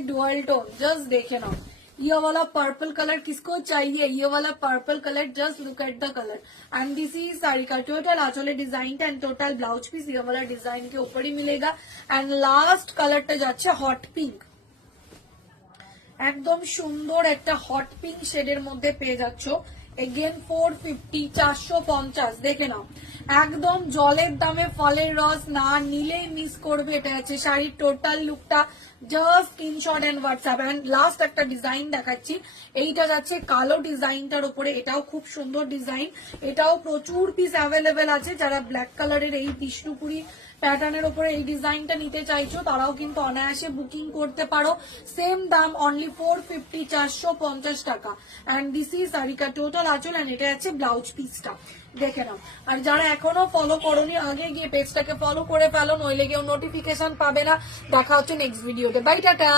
Dual tone just देखे ना, ये वाला पर्पल कलर किसको चाहिए, ये वाला purple colour just look at the colour. And this is sari का टोटल आंचले design and total blouse piece ये वाला डिजाइन के ऊपर ही मिलेगा। एंड लास्ट कलरটা যাচ্ছে হট পিঙ্ক, একদম সুন্দর একটা হট পিঙ্ক শেডের মধ্যে পেয়ে যাচ্ছ। এগেন 450 450 দেখে নাও, একদম জলের দামে ফলের রস, না নিলেই মিস করবে। এটা আছে শাড়ির টোটাল লুকটা, just screenshot and WhatsApp. And last একটা ডিজাইন দেখাচ্ছি, এইটা যাচ্ছে কালো ডিজাইনটার উপরে, এটাও খুব সুন্দর ডিজাইন, এটাও প্রচুর পিস অ্যাভেলেবেল আছে। যারা ব্ল্যাক কালারের এই বিষ্ণুপুরি প্যাটার্নের উপরে এই ডিজাইনটা নিতে চাইছো তারাও কিন্তু অনায়াসে বুকিং করতে পারো। সেম দাম অনলি 450 450 টাকা। এন্ড দিস ইজ সারিকা টোটাল আঁচল এন্ড এটা আছে ব্লাউজ পিসটা, দেখে নাও। আর যারা এখনো ফলো করোনি আগে গিয়ে পেজটাকে ফলো করে ফেলো, নইলে কেউ নোটিফিকেশন পাবে না। দেখা হচ্ছে নেক্সট ভিডিওতে, বাই টাটা।